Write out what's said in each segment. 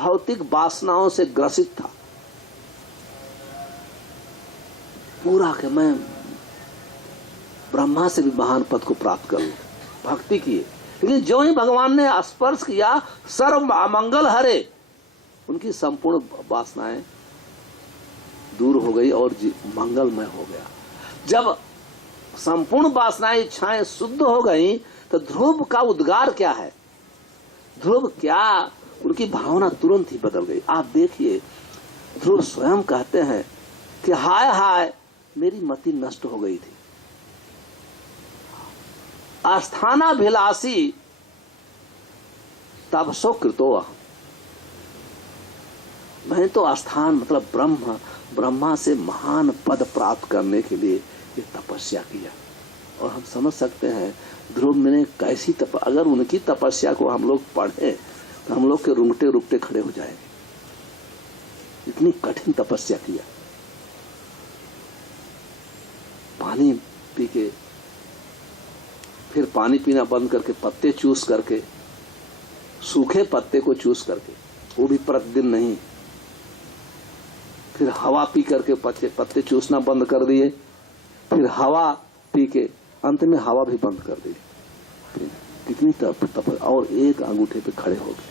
भौतिक वासनाओं से ग्रसित था, पूरा कि मैं ब्रह्मा से भी महान पद को प्राप्त कर लूं, भक्ति किए। लेकिन जो ही भगवान ने स्पर्श किया, सर्व मंगल हरे, उनकी संपूर्ण वासनाएं दूर हो गई और मंगलमय हो गया। जब संपूर्ण वासनाएं इच्छाएं शुद्ध हो गई तो ध्रुव का उद्गार क्या है, ध्रुव क्या, उनकी भावना तुरंत ही बदल गई। आप देखिए, ध्रुव स्वयं कहते हैं कि हाय हाय मेरी मति नष्ट हो गई थी। आस्थानाभिलाषी तपसो कृतो अहम्, मैं तो आस्थान मतलब ब्रह्मा से महान पद प्राप्त करने के लिए ये तपस्या किया। और हम समझ सकते हैं ध्रुव ने कैसी अगर उनकी तपस्या को हम लोग पढ़े तो हम लोग के रुंगटे रुकटे खड़े हो जाएंगे, इतनी कठिन तपस्या किया। पानी पी के फिर पानी पीना बंद करके पत्ते चूस करके, सूखे पत्ते को चूस करके, वो भी प्रतिदिन नहीं, फिर हवा पी करके पत्ते चूसना बंद कर दिए, फिर हवा पी के अंत में हवा भी बंद कर दी। कितनी तप और एक अंगूठे पे खड़े हो गए।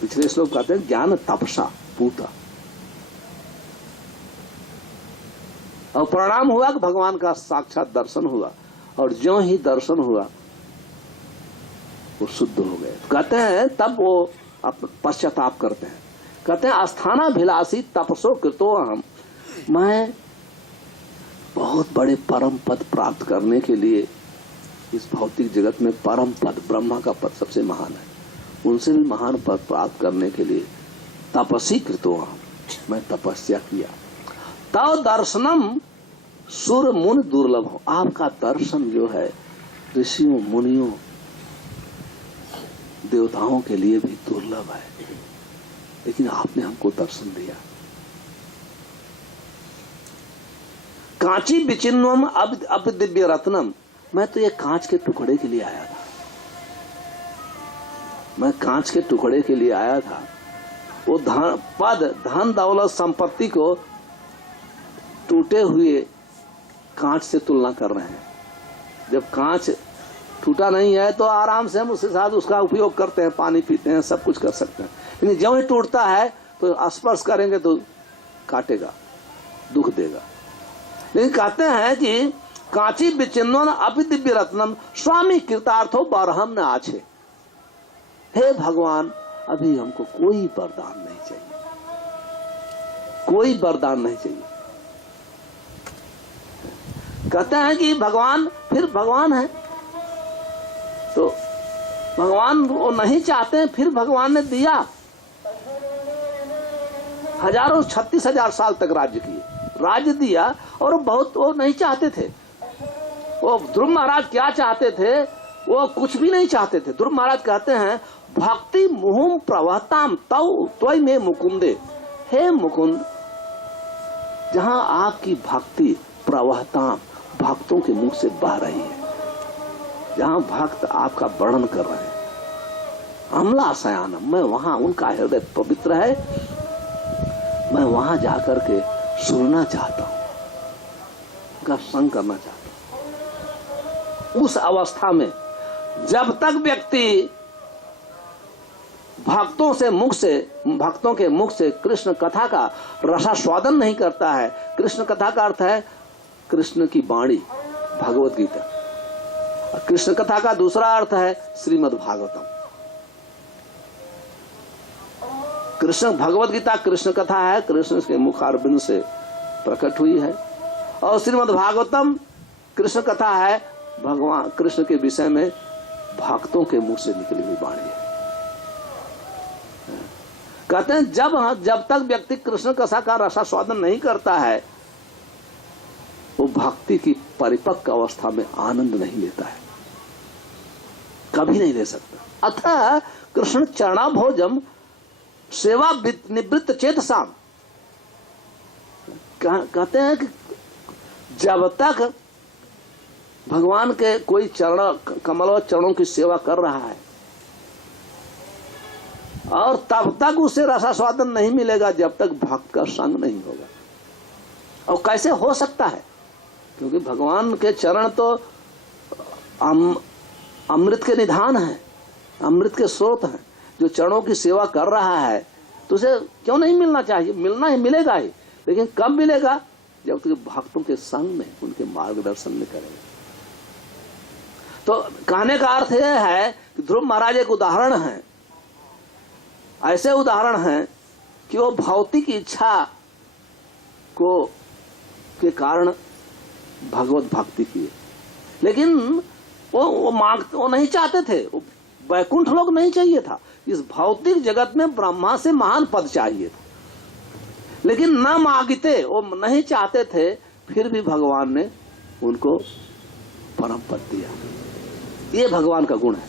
पिछले श्लोक कहते हैं ज्ञान तपसा पूता, और परिणाम हुआ कि भगवान का साक्षात दर्शन हुआ, और ज्यों ही दर्शन हुआ वो शुद्ध हो गए। कहते हैं तब वो पश्चाताप करते हैं, कहते हैं आस्थानाभिलाषी तपसो कृतो अहम्, मैं बहुत बड़े परम पद प्राप्त करने के लिए इस भौतिक जगत में परम पद, ब्रह्मा का पद सबसे महान है, उनसे भी महान पद प्राप्त करने के लिए तपसी कृतो अहम्, मैं तपस्या किया। तव दर्शनम सुर मुनि दुर्लभ हो, आपका दर्शन जो है ऋषियों मुनियों देवताओं के लिए भी दुर्लभ है, लेकिन आपने हमको दर्शन दिया। कांची विचिन्नम अब दिव्य रत्नम, मैं तो ये कांच के टुकड़े के लिए आया था, मैं कांच के टुकड़े के लिए आया था। वो धन दौलत संपत्ति को टूटे हुए कांच से तुलना कर रहे हैं। जब कांच टूटा नहीं है तो आराम से हम उसके साथ उसका उपयोग करते हैं, पानी पीते हैं, सब कुछ कर सकते हैं। लेकिन जब ही टूटता है तो स्पर्श करेंगे तो काटेगा, दुख देगा। लेकिन कहते हैं कि कांची विचिन्नम अपि दिव्य रत्नम स्वामी कृतार्थो बरहम न आछे, हे भगवान अभी हमको कोई वरदान नहीं चाहिए, कोई वरदान नहीं चाहिए। कहते हैं कि भगवान फिर भगवान है तो भगवान वो नहीं चाहते हैं, फिर भगवान ने दिया। हजारों 36,000 साल तक राज्य दिया, और बहुत वो नहीं चाहते थे। वो ध्रुव महाराज क्या चाहते थे, वो कुछ भी नहीं चाहते थे। ध्रुव महाराज कहते हैं भक्ति मुहुम प्रवहताम तव त्वयि में मुकुंदे, हे मुकुंद जहां आपकी भक्ति प्रवहताम भक्तों के मुख से बह रही है, जहां भक्त आपका वर्णन कर रहे हैं, अमला सयानम, मैं वहां, उनका हृदय पवित्र है, मैं वहां जाकर के सुनना चाहता हूं, उनका संग करना चाहता हूं। उस अवस्था में जब तक व्यक्ति भक्तों के मुख से कृष्ण कथा का रसास्वादन नहीं करता है, कृष्ण कथा का अर्थ है कृष्ण की वाणी, भगवत गीता। कृष्ण कथा का दूसरा अर्थ है श्रीमद् भागवतम। कृष्ण भगवत गीता कृष्ण कथा है, कृष्ण के मुखारबिंद से प्रकट हुई है, और श्रीमद् भागवतम कृष्ण कथा है, भगवान कृष्ण के विषय में भक्तों के मुंह से निकली हुई वाणी है। कहते हैं जब तक व्यक्ति कृष्ण कथा का रसास्वादन नहीं करता है, वो भक्ति की परिपक्व अवस्था में आनंद नहीं लेता है, कभी नहीं ले सकता। अतः कृष्ण चरणाभोजम सेवा निवृत्त चेतसाम, कहते हैं कि जब तक भगवान के कोई चरण कमल और चरणों की सेवा कर रहा है, और तब तक उसे रसास्वादन नहीं मिलेगा जब तक भक्त का संग नहीं होगा। और कैसे हो सकता है? क्योंकि भगवान के चरण तो अमृत के निधान है, अमृत के स्रोत हैं। जो चरणों की सेवा कर रहा है तो उसे क्यों नहीं मिलना चाहिए? मिलना ही मिलेगा ही, लेकिन कब मिलेगा? जब तक भक्तों के संग में, उनके मार्गदर्शन में करेगा। तो कहने का अर्थ यह है कि ध्रुव महाराज एक उदाहरण है, ऐसे उदाहरण हैं कि वो भौतिक इच्छा को के कारण भगवत भक्ति किए, लेकिन वो नहीं चाहते थे, वो वैकुंठ लोक नहीं चाहिए था, इस भौतिक जगत में ब्रह्मा से महान पद चाहिए था, लेकिन न मांगते, वो नहीं चाहते थे, फिर भी भगवान ने उनको परम पद दिया। ये भगवान का गुण है,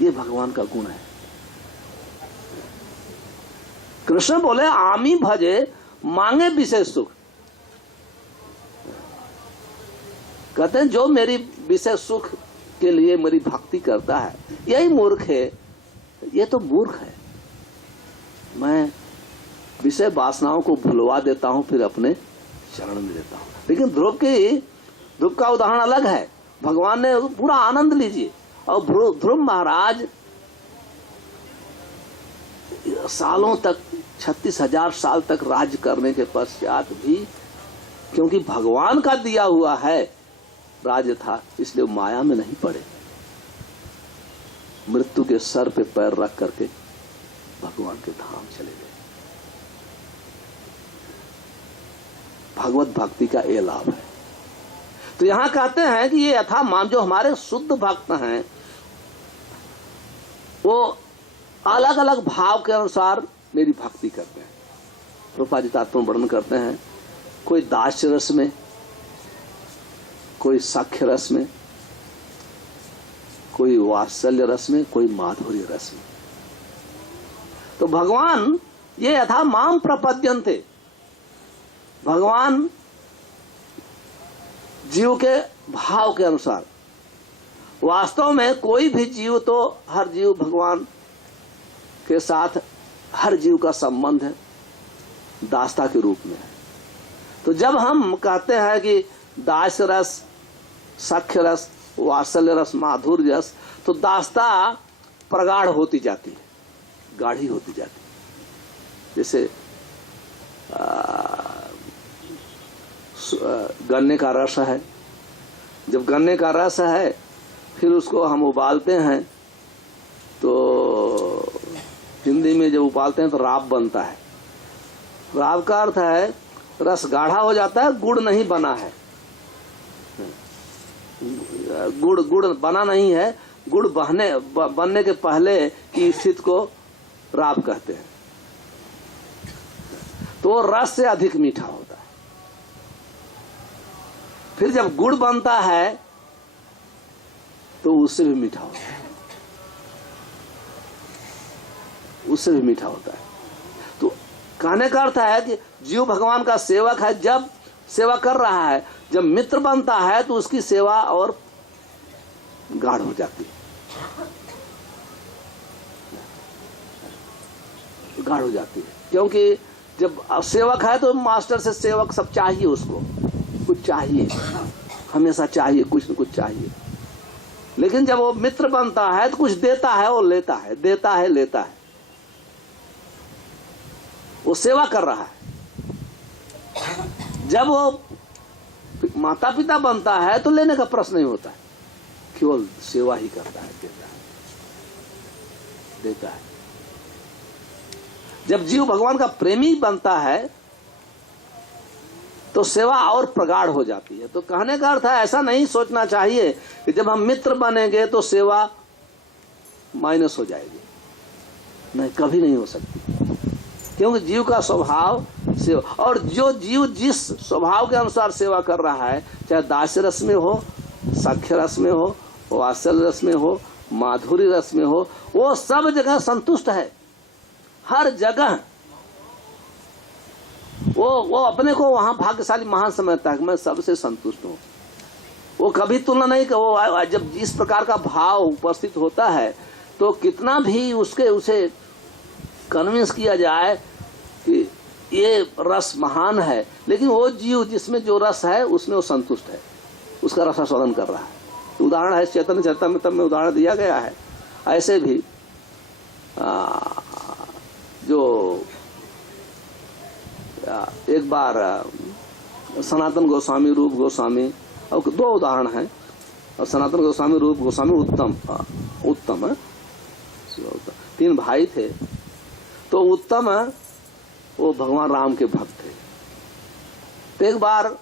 ये भगवान का गुण है। कृष्ण बोले आमी भजे मांगे विशेष सुख। कहते हैं जो मेरी विशेष सुख के लिए मेरी भक्ति करता है यही मूर्ख है, ये तो मूर्ख है। मैं विषय वासनाओं को भुलवा देता हूं, फिर अपने चरण में देता हूं। लेकिन ध्रुव का उदाहरण अलग है। भगवान ने पूरा आनंद लीजिए। और ध्रुव महाराज सालों तक 36,000 साल तक राज्य करने के पश्चात भी, क्योंकि भगवान का दिया हुआ है राज्य था, इसलिए माया में नहीं पड़े। मृत्यु के सर पे पैर रख करके भगवान के धाम चले गए। भगवत भक्ति का ये लाभ है। तो यहां कहते हैं कि ये यथा मान, जो हमारे शुद्ध भक्त हैं वो अलग अलग भाव के अनुसार मेरी भक्ति करते हैं। प्रभुपाद जी तात्पर्य वर्णन करते हैं, कोई दास्य रस में, कोई साख्य रस में, कोई वात्सल्य रस में, कोई माधुर्य रस में। तो भगवान ये यथा माम प्रपद्यन्ते, भगवान जीव के भाव के अनुसार। वास्तव में कोई भी जीव, तो हर जीव भगवान के साथ, हर जीव का संबंध है दासता के रूप में है। तो जब हम कहते हैं कि दास रस, सख्य रस, वात्सल्य रस, माधुर्य रस, तो दासता प्रगाढ़ होती जाती है, गाढ़ी होती जाती है। जैसे गन्ने का रस है, जब गन्ने का रस है फिर उसको हम उबालते हैं, तो हिंदी में जब उबालते हैं तो राब बनता है। राब का अर्थ है रस गाढ़ा हो जाता है, गुड़ नहीं बना है, गुड़ बना नहीं है, गुड़ बनने के पहले की स्थिति को राब कहते हैं। तो रस से अधिक मीठा होता है। फिर जब गुड़ बनता है तो उससे भी मीठा होता है, उससे भी मीठा होता है। तो कहने का अर्थ है कि जीव भगवान का सेवक है, जब सेवा कर रहा है, जब मित्र बनता है तो उसकी सेवा और गाढ़ हो जाती है, गाढ़ हो जाती है। क्योंकि जब सेवक है तो मास्टर से सेवक सब चाहिए, उसको कुछ चाहिए, हमेशा चाहिए, कुछ न कुछ चाहिए। लेकिन जब वो मित्र बनता है तो कुछ देता है और लेता है, देता है लेता है, वो सेवा कर रहा है। जब वो माता पिता बनता है तो लेने का प्रश्न नहीं होता है, केवल सेवा ही करता है, देता है, देता है। जब जीव भगवान का प्रेमी बनता है तो सेवा और प्रगाढ़ हो जाती है। तो कहने का अर्थ है ऐसा नहीं सोचना चाहिए कि जब हम मित्र बनेंगे तो सेवा माइनस हो जाएगी, नहीं, कभी नहीं हो सकती। क्योंकि जीव का स्वभाव सेवा, और जो जीव जिस स्वभाव के अनुसार सेवा कर रहा है, चाहे दास्य रस में हो, सख्य रस में हो, वात्सल्य रस में हो, माधुर्य रस में हो, वो सब जगह संतुष्ट है। हर जगह वो अपने को वहां भाग्यशाली महान समझता है कि मैं सबसे संतुष्ट हूं। वो कभी तुलना नहीं, वो जब इस प्रकार का भाव उपस्थित होता है तो कितना भी उसे कन्विंस किया जाए कि ये रस महान है, लेकिन वो जीव जिसमें जो रस है उसमें वो संतुष्ट है, उसका रसास्वादन कर रहा है। उदाहरण है चैतन्य चरितामृत में उदाहरण दिया गया है। ऐसे भी जो एक बार सनातन गोस्वामी, रूप गोस्वामी, और दो उदाहरण हैं। और सनातन गोस्वामी, रूप गोस्वामी उत्तम है, 3 भाई थे। तो उत्तम वो भगवान राम के भक्त थे। तो एक बार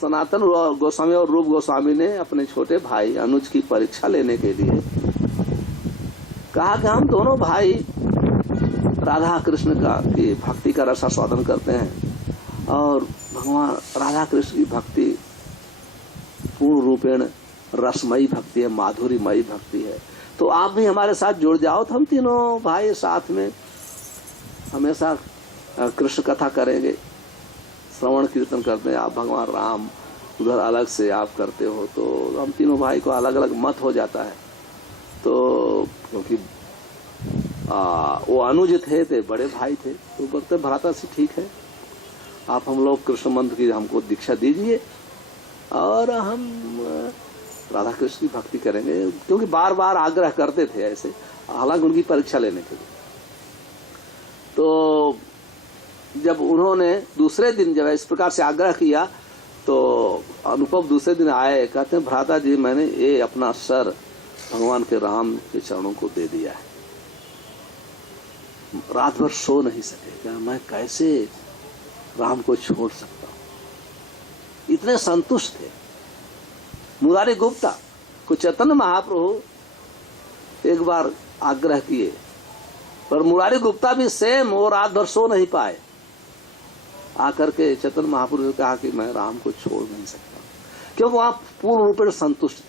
सनातन गोस्वामी और रूप गोस्वामी ने अपने छोटे भाई अनुज की परीक्षा लेने के लिए कहा कि हम दोनों भाई राधा कृष्ण की भक्ति का रसास्वादन करते हैं और भगवान राधा कृष्ण की भक्ति पूर्ण रूपेण रसमयी भक्ति है, माधुरीमयी भक्ति है। तो आप भी हमारे साथ जुड़ जाओ, तो हम तीनों भाई साथ में हमेशा कृष्ण कथा करेंगे, श्रवण कीर्तन करते हैं। आप भगवान राम उधर अलग से आप करते हो, तो हम तीनों भाई को अलग अलग मत हो जाता है। तो क्योंकि वो अनुज थे, बड़े भाई थे, तो बोलते भ्राता से ठीक है, आप हम लोग कृष्ण मंत्र की हमको दीक्षा दीजिए और हम राधा कृष्ण की भक्ति करेंगे। क्योंकि बार बार आग्रह करते थे ऐसे, हालांकि उनकी परीक्षा लेने के लिए। तो जब उन्होंने दूसरे दिन जब इस प्रकार से आग्रह किया, तो अनुपम दूसरे दिन आए, कहते हैं भ्राता जी मैंने ये अपना सर भगवान के राम के चरणों को दे दिया है, रात भर सो नहीं सके, क्या मैं कैसे राम को छोड़ सकता हूं। इतने संतुष्ट थे। मुरारी गुप्ता को चैतन्य महाप्रभु एक बार आग्रह किए, पर मुरारी गुप्ता भी सेम, वो रात भर सो नहीं पाए। आकर के चैतन्य महाप्रभु ने कहा कि मैं राम को छोड़ नहीं सकता, क्योंकि वहां पूर्ण रूपेण संतुष्ट,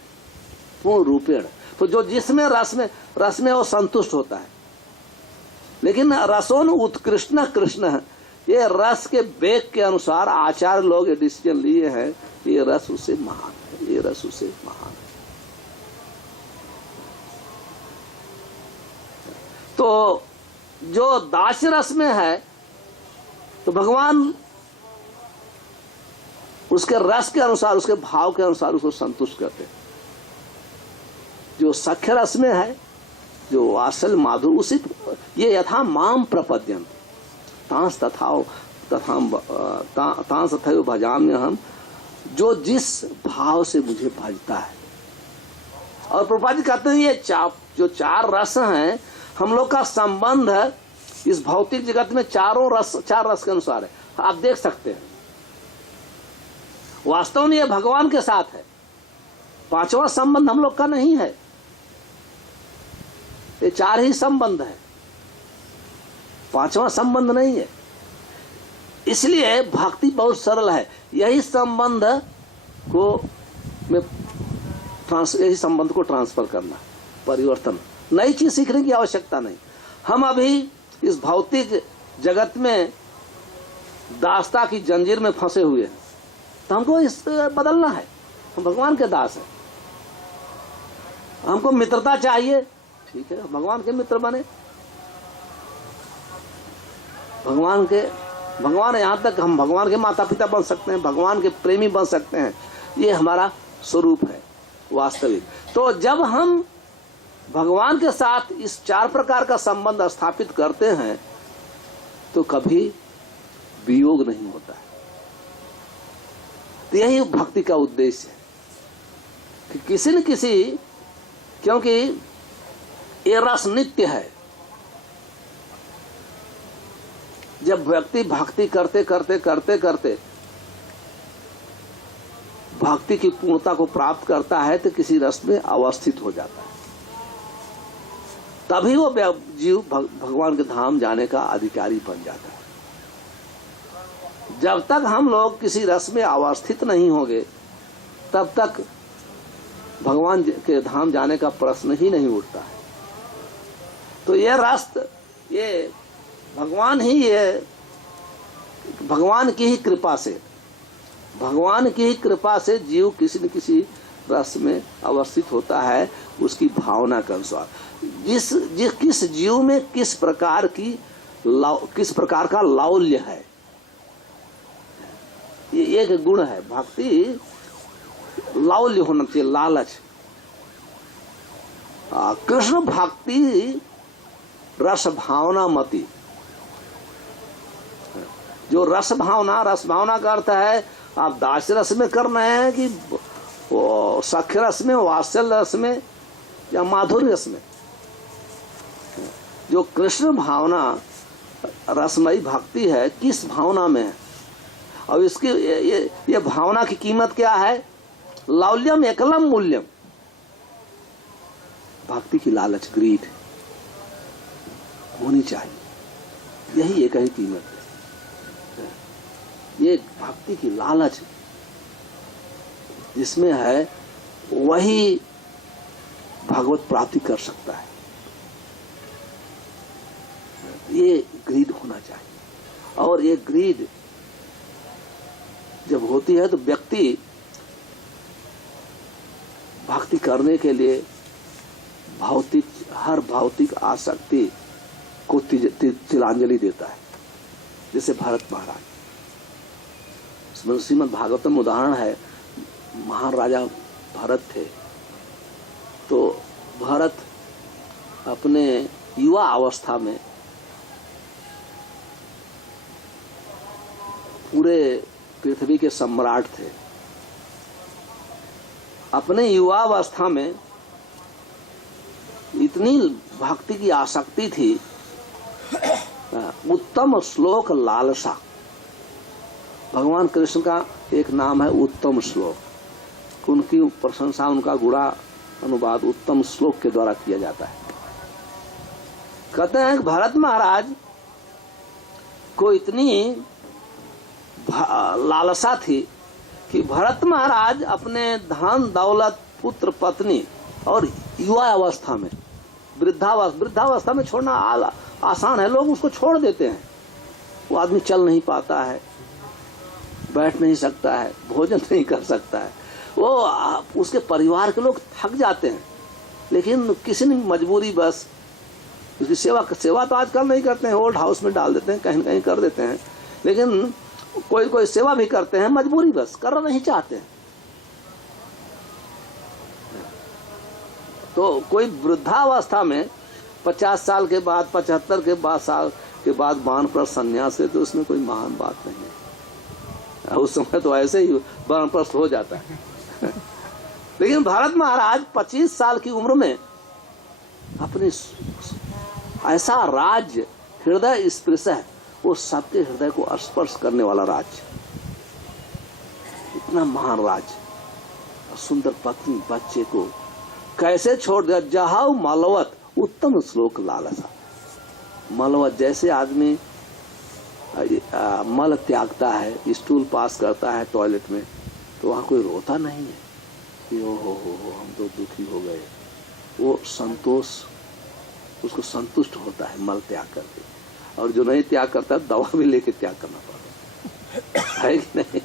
पूर्ण रूपेण। तो जो जिसमें रस में वो संतुष्ट होता है। लेकिन रसोन उत्कृष्ण कृष्ण है, ये रस के वेग के अनुसार आचार्य लोग ये डिसीजन लिए हैं, ये रस उसे महान है, ये रस उसे महान है। तो जो दास रस में है, तो भगवान उसके रस के अनुसार, उसके भाव के अनुसार उसको संतुष्ट करते हैं। जो सख्य रस में है, जो वात्सल्य माधुर, उसी ये यथा माम प्रपद्यन्ते तांस तथैव भजाम्य हम, जो जिस भाव से मुझे भजता है। और प्रभुपाद जी कहते हैं ये जो 4 रस हैं, हम लोग का संबंध इस भौतिक जगत में 4 रस के अनुसार है। आप देख सकते हैं वास्तव में ये भगवान के साथ है। 5वां संबंध हम लोग का नहीं है, ये 4 ही संबंध है, 5वां संबंध नहीं है। इसलिए भक्ति बहुत सरल है। यही संबंध को यही संबंध को ट्रांसफर करना, परिवर्तन, नई चीज सीखने की आवश्यकता नहीं। हम अभी इस भौतिक जगत में दासता की जंजीर में फंसे हुए हैं, तो हमको इस बदलना है। हम भगवान के दास हैं, हमको मित्रता चाहिए, ठीक है, भगवान के मित्र बने। भगवान यहां तक हम भगवान के माता पिता बन सकते हैं, भगवान के प्रेमी बन सकते हैं। ये हमारा स्वरूप है वास्तविक। तो जब हम भगवान के साथ इस 4 प्रकार का संबंध स्थापित करते हैं, तो कभी वियोग नहीं होता है। तो यही भक्ति का उद्देश्य है कि किसी न किसी, क्योंकि ये रस नित्य है। जब व्यक्ति भक्ति करते करते करते करते भक्ति की पूर्णता को प्राप्त करता है, तो किसी रस में अवस्थित हो जाता है, तभी वो जीव भगवान के धाम जाने का अधिकारी बन जाता है। जब तक हम लोग किसी रस में अवस्थित नहीं होंगे, तब तक भगवान के धाम जाने का प्रश्न ही नहीं उठता है। तो ये रस, ये भगवान ही, ये भगवान की ही कृपा से, भगवान की ही कृपा से जीव किसी न किसी रस में अवस्थित होता है उसकी भावना के अनुसार। किस जीव में किस प्रकार का लाउल्य है, ये एक गुण है। भक्ति लाउल्य होना चाहिए, लालच। कृष्ण भक्ति रस भावना मति। जो रस भावना का अर्थ है आप दास रस में कर रहे हैं कि वो सख्य रस में, वात्सल्य रस में, या माधुर्य रस में। जो कृष्ण भावना रसमयी भक्ति है, किस भावना में है। और इसकी ये भावना की कीमत क्या है? लाउल्यम एकलम मूल्यम। भक्ति की लालच, ग्रीड होनी चाहिए, यही एक ही कीमत है। ये भक्ति की लालच जिसमें है वही भगवत प्राप्ति कर सकता है। ये ग्रीड होना चाहिए। और ये ग्रीड जब होती है तो व्यक्ति भक्ति करने के लिए हर भौतिक आसक्ति को तिलांजलि देता है। जैसे भरत महाराज, श्रीमद् भागवतम में उदाहरण है। महान राजा भरत थे, तो भरत अपने युवा अवस्था में पूरे पृथ्वी के सम्राट थे। अपने युवा अवस्था में इतनी भक्ति की आसक्ति थी, उत्तम श्लोक लालसा। भगवान कृष्ण का एक नाम है उत्तम श्लोक। उनकी प्रशंसा, उनका गुणा अनुवाद उत्तम श्लोक के द्वारा किया जाता है। कहते हैं कि भरत महाराज को इतनी लालसा थी कि भरत महाराज अपने धन दौलत पुत्र पत्नी और युवा अवस्था में, वृद्धावस्था में छोड़ना आसान है, लोग उसको छोड़ देते हैं। वो आदमी चल नहीं पाता है, बैठ नहीं सकता है, भोजन नहीं कर सकता है, वो उसके परिवार के लोग थक जाते हैं, लेकिन किसी ने मजबूरी बस उसकी सेवा तो आजकल नहीं करते हैं, ओल्ड हाउस में डाल देते हैं, कहीं कहीं कर देते हैं, लेकिन कोई सेवा भी करते हैं, मजबूरी बस करना नहीं चाहते हैं। तो कोई वृद्धावस्था में 50 साल के बाद, 75 साल के बाद वानप्रस्थ संन्यास है, तो उसमें कोई महान बात नहीं है। उस समय तो ऐसे ही वानप्रस्थ हो जाता है। लेकिन भारत महाराज 25 साल की उम्र में अपनी ऐसा राज्य हृदय स्पर्श है, वो सबके हृदय को स्पर्श करने वाला राज्य, इतना महान राज्य, सुंदर पत्नी बच्चे को कैसे छोड़ दिया। जहाउ मलवत उत्तम श्लोक लालसा। मलवत जैसे आदमी मल त्यागता है, स्टूल पास करता है टॉयलेट में, तो वहां कोई रोता नहीं है कि ओ हो हम तो दुखी हो गए। वो संतोष, उसको संतुष्ट होता है मल त्याग करके। और जो नहीं त्याग करता दवा भी लेके त्याग करना पड़ता है कि नहीं।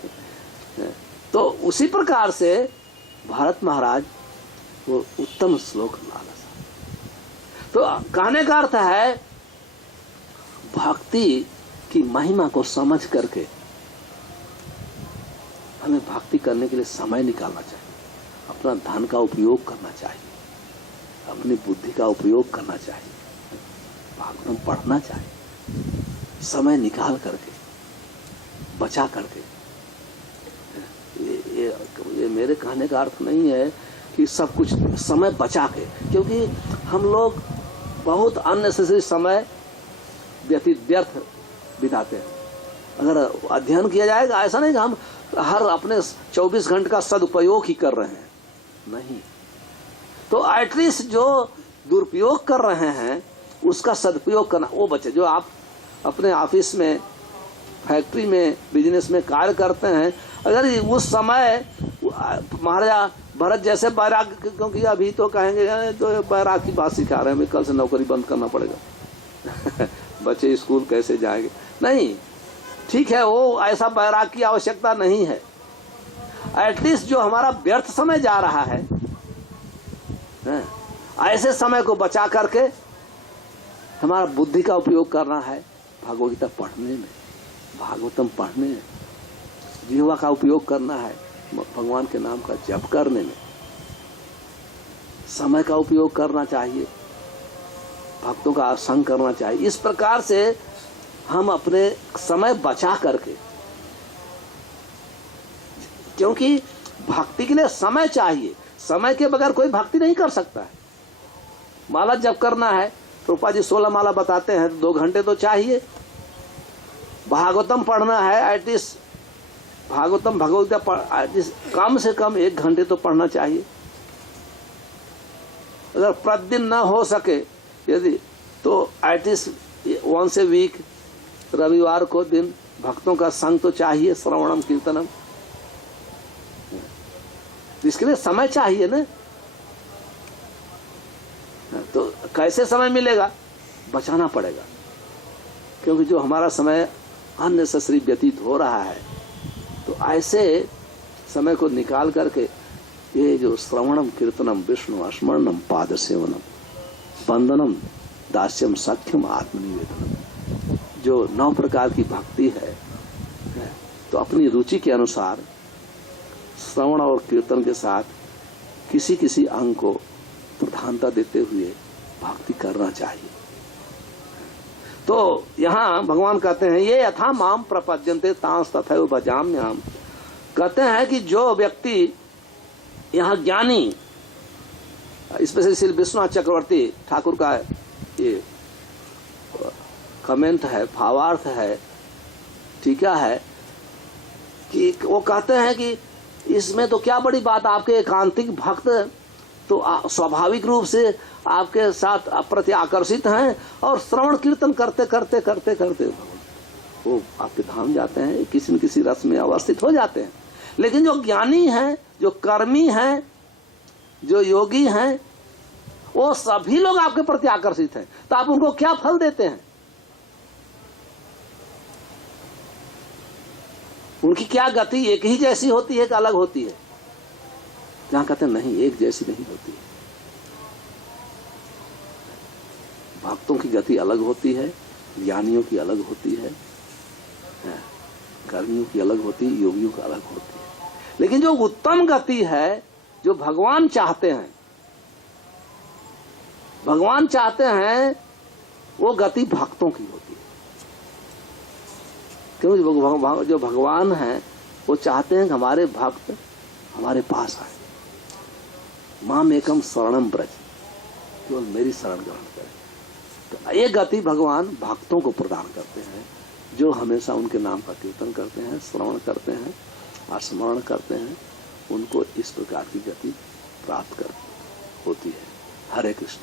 तो उसी प्रकार से भारत महाराज वो उत्तम श्लोक लालसा। तो कहने का अर्थ है भक्ति की महिमा को समझ करके हमें भक्ति करने के लिए समय निकालना चाहिए, अपना धन का उपयोग करना चाहिए, अपनी बुद्धि का उपयोग करना चाहिए, भागवतम पढ़ना चाहिए, समय निकाल करके, बचा करके। ये मेरे कहने का अर्थ नहीं है कि सब कुछ समय बचा के, क्योंकि हम लोग बहुत अननेसेसरी समय व्यर्थ बिताते हैं। अगर अध्ययन किया जाएगा, ऐसा नहीं कि हम हर अपने 24 घंटे का सदुपयोग ही कर रहे हैं, नहीं। तो एटलीस्ट जो दुरुपयोग कर रहे हैं उसका सदुपयोग करना, वो बचे। जो आप अपने ऑफिस में, फैक्ट्री में, बिजनेस में कार्य करते हैं, अगर उस समय महाराजा भरत जैसे बैराग, क्योंकि अभी तो कहेंगे तो बैराग की बात सिखा रहे हैं, कल से नौकरी बंद करना पड़ेगा बच्चे स्कूल कैसे जाएंगे। नहीं, ठीक है, वो ऐसा बैराग की आवश्यकता नहीं है। एटलीस्ट जो हमारा व्यर्थ समय जा रहा है, ऐसे समय को बचा करके हमारा बुद्धि का उपयोग करना है भगवद्गीता पढ़ने में, भागवतम पढ़ने में, जिह्वा का उपयोग करना है भगवान के नाम का जप करने में, समय का उपयोग करना चाहिए, भक्तों का संग करना चाहिए। इस प्रकार से हम अपने समय बचा करके, क्योंकि भक्ति के लिए समय चाहिए, समय के बगैर कोई भक्ति नहीं कर सकता है। माला जप करना है, रूपा जी 16 माला बताते हैं, 2 घंटे तो चाहिए। भागवतम पढ़ना है, एटलीस्ट भागवतम भगवद्गीता एटलीस्ट कम से कम 1 घंटे तो पढ़ना चाहिए। अगर प्रतिदिन न हो सके यदि, तो एटलीस्ट वंस ए वीक, रविवार को दिन भक्तों का संग तो चाहिए, श्रवणम कीर्तनम। इसके लिए समय चाहिए ना। तो कैसे समय मिलेगा? बचाना पड़ेगा, क्योंकि जो हमारा समय अननेसेसरी व्यतीत हो रहा है, तो ऐसे समय को निकाल करके ये जो श्रवणम कीर्तनम विष्णु स्मरणम पाद सेवनम वंदनम दास्यम सख्यम आत्मनिवेदनम, जो 9 प्रकार की भक्ति है, तो अपनी रुचि के अनुसार श्रवण और कीर्तन के साथ किसी किसी अंग को प्रधानता देते हुए भक्ति करना चाहिए। तो यहाँ भगवान कहते हैं ये यथा माम प्रपद्यन्ते तांस तथैव भजाम्यहम्। कहते हैं कि जो व्यक्ति यहाँ ज्ञानी, स्पेशली श्री विश्वनाथ चक्रवर्ती ठाकुर का ये कमेंट है, भावार्थ है, टीका है, कि वो कहते हैं कि इसमें तो क्या बड़ी बात, आपके एकांतिक भक्त तो स्वाभाविक रूप से आपके साथ प्रति आकर्षित हैं और श्रवण कीर्तन करते करते करते करते वो आपके धाम जाते हैं, किसी न किसी रस में अवस्थित हो जाते हैं। लेकिन जो ज्ञानी हैं, जो कर्मी हैं, जो योगी हैं, वो सभी लोग आपके प्रति आकर्षित हैं, तो आप उनको क्या फल देते हैं? उनकी क्या गति एक ही जैसी होती है कि अलग होती है? जहां कहते हैं नहीं, एक जैसी नहीं होती है। भक्तों की गति अलग होती है, ज्ञानियों की अलग होती है, कर्मियों की अलग होती है, योगियों की अलग होती है। लेकिन जो उत्तम गति है, जो भगवान चाहते हैं, भगवान चाहते हैं, वो गति भक्तों की होती है। क्योंकि जो भगवान हैं वो चाहते हैं कि हमारे भक्त हमारे पास आए। माम एकम शरणम ब्रज, केवल मेरी शरण ग्रहण करें। तो ये गति भगवान भक्तों को प्रदान करते हैं, जो हमेशा उनके नाम का कीर्तन करते हैं, श्रवण करते हैं, स्मरण करते हैं, उनको इस प्रकार की गति प्राप्त कर होती है। हरे कृष्ण।